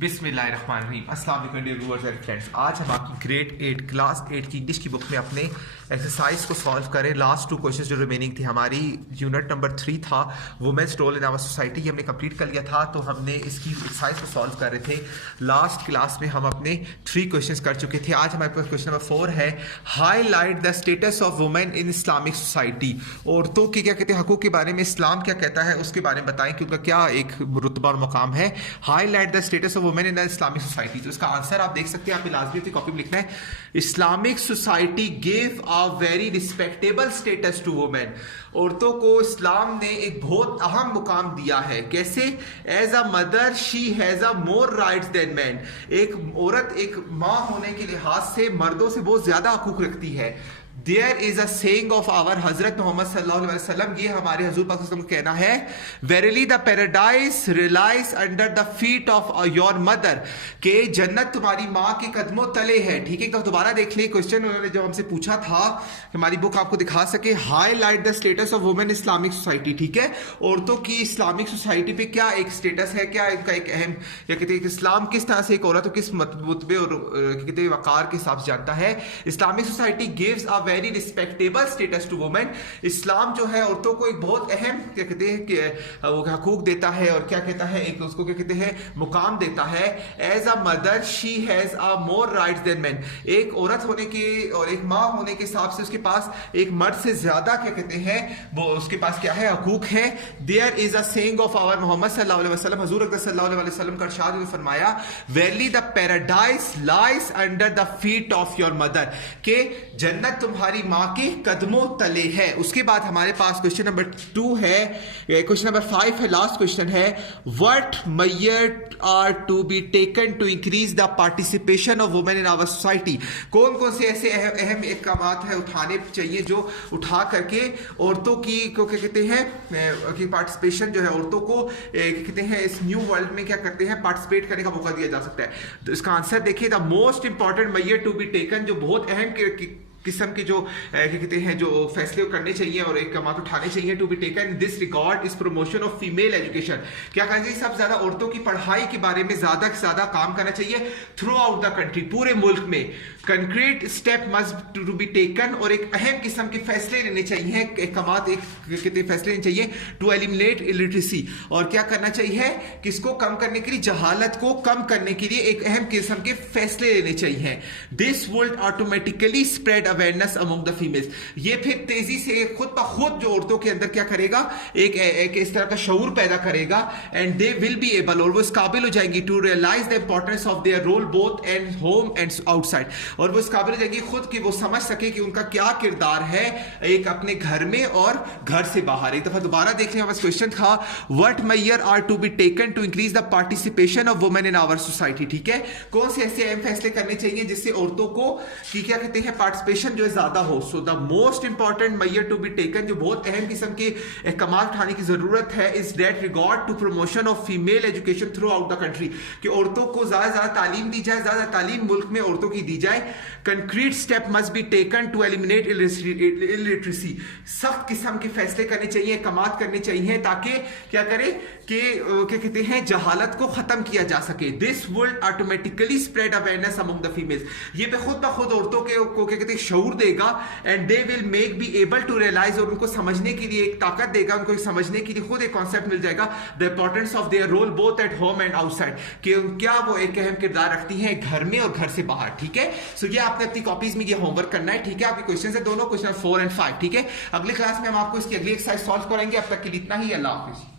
बिस्मिल्लाहिर्रहमानिर्रहीम। अस्सलाम वालेकुम डियर व्यूअर्स एंड फ्रेंड्स। आज हम आपकी ग्रेड 8 क्लास 8 की इंग्लिश की बुक में अपने एक्सरसाइज को सॉल्व करें। लास्ट 2 क्वेश्चंस जो रिमेनिंग थी, हमारी यूनिट नंबर 3 था women's role in our society, हमने कंप्लीट कर लिया था। तो हमने इसकी एक्सरसाइज को सॉल्व कर रहे थे। लास्ट क्लास में हम अपने 3 क्वेश्चंस कर चुके थे। आज हमारे पास क्वेश्चन नंबर 4 है, highlight the status of women in Islamic society. औरतों के क्या कहते हैं हकूक के बारे में इस्लाम क्या कहता है उसके बारे में बताएं कि उनका क्या एक रुतबा और मकाम है। Highlight the status of women in the Islamic society. तो इसका आंसर आप देख सकते हैं, आपने लाजमी अपनी कॉपी में लिखना है, Islamic society give a very respectable status to women. औरतों को इस्लाम ने एक बहुत अहम मुकाम दिया है। कैसे? As a mother she has a more rights than man. एक औरत एक माँ होने के लिहाज से मर्दों से बहुत ज्यादा हकूक रखती है। There is a saying of our हजरत मोहम्मद सल्लल्लाहु अलैहि वसल्लम, ये हमारे हजूर पाक सल्लल्लाहु अलैहि वसल्लम का कहना है, verily the paradise relies under the feet of your mother, के जन्नत तुम्हारी माँ के कदमों तले है। ठीक है, तो दोबारा देख लिए क्वेश्चन उन्होंने जब हमसे पूछा था, हमारी बुक आपको दिखा सके, highlight the status of women Islamic society. ठीक है, औरतों की इस्लामिक सोसाइटी पे क्या एक स्टेटस है, क्या इनका एक अहम, क्या कहते हैं इस्लाम किस तरह से एक औरत को किस रुतबे और कहते हैं वकार के हिसाब से जानता है। Islamic society gives a very respectable status to women. इस्लाम जो है औरतों को एक बहुत अहम क्या कहते हैं कि वो हकूक देता है और क्या कहता है एक उसको क्या कहते हैं मुकाम देता है। As a mother she has a more rights than man. एक औरत होने के और एक माँ होने के हिसाब से उसके पास एक मर्द से ज्यादा क्या कहते हैं वो उसके पास क्या है हकूक है। There is a saying of our Muhammad सल्लल्लाहु अलैहि वसल्लम, हुजूर अकबर सल्लल्लाहु अलैहि वसल्लम का इरशाद ने फरमाया, verily the paradise lies under the feet of your mother, के जन्नत तुम्हारी माँ के कदमों तले है। उसके बाद हमारे पास क्वेश्चन नंबर 2 है, क्वेश्चन नंबर 5 है, लास्ट क्वेश्चन है, what measures are to be taken to increase the participation of women in our society. कौन कौन से ऐसे अहम इक़दामात है उठाने चाहिए जो उठा करके औरतों की को क्या कहते हैं कि पार्टिसिपेशन जो है औरतों को कहते हैं इस न्यू वर्ल्ड में क्या करते हैं पार्टिसिपेट करने का मौका दिया जा सकता है। तो इसका आंसर देखिए, the most important measure to be taken, जो बहुत अहम किस्म के जो क्या कहते हैं जो फैसले करने चाहिए और एक कमात उठाने चाहिए, to be taken in this regard is promotion of female education. क्या करना चाहिए? सबसे ज्यादा औरतों की पढ़ाई के बारे में ज्यादा से ज्यादा काम करना चाहिए थ्रू आउट द कंट्री, पूरे मुल्क में। Concrete step must to be taken, और एक अहम किस्म के फैसले लेने चाहिए, एक कमात एक कहते फैसले लेने चाहिए टू एलिमिनेट इलिटरेसी। और क्या करना चाहिए? किसको कम करने के लिए? जहालत को कम करने के लिए एक अहम किस्म के फैसले लेने चाहिए। This would automatically spread awareness among the females. ये फिर तेजी से खुद ब खुद जो औरतों के अंदर क्या करेगा एक इस तरह का शऊर पैदा करेगा, and they will be able, और वो इस काबिल हो जाएंगी to realise the importance of their role both and home and outside. और वो इस काबिल हो जाएंगी खुद की वो समझ सके कि उनका क्या किरदार है एक अपने घर में और घर से बाहर। एक दफा दोबारा देख लें, बस क्वेश्चन था, what measure are to be taken to increase the participation of women in our society. ठीक है, कौन से ऐसे अहम फैसले करने चाहिए जिससे औरतों को की क्या कहते हैं पार्टिसिपेशन जो है ज्यादा हो। So the most important measure to be taken, जो बहुत अहम किस्म के कमाल उठाने की जरूरत है, is that regard to promotion of female education throughout the country, कि औरतों को ज्यादा तालीम दी जाए, ज्यादा तालीम मुल्क में औरतों की दी जाए। Concrete step must be taken to eliminate illiteracy, सख्त किस्म के फैसले करने चाहिए, कमात करने चाहिए ताकि क्या करे कि क्या कहते हैं जहालत को खत्म किया जा सके। This would automatically spread awareness among the females, ये पे खुद ब खुद औरतों के को क्या कहते हैं शऊर देगा, and they will make be able to realise, और उनको समझने के लिए एक ताकत देगा, उनको समझने के लिए खुद एक कॉन्सेप्ट मिल जाएगा, the importance of their role both at home and outside, कि क्या वो एक अहम किरदार रखती हैं घर में और घर से बाहर। ठीक है, सो ये आपने अपनी कॉपीज में ये होमवर्क करना है। ठीक है, आपके क्वेश्चन है दोनों, क्वेश्चन 4 और 5। ठीक है, अगले क्लास में हम आपको इसकी अगली एक्सरसाइज सॉल्व कराएंगे। अब तक के लिए इतना ही, अल्लाह हाफिज।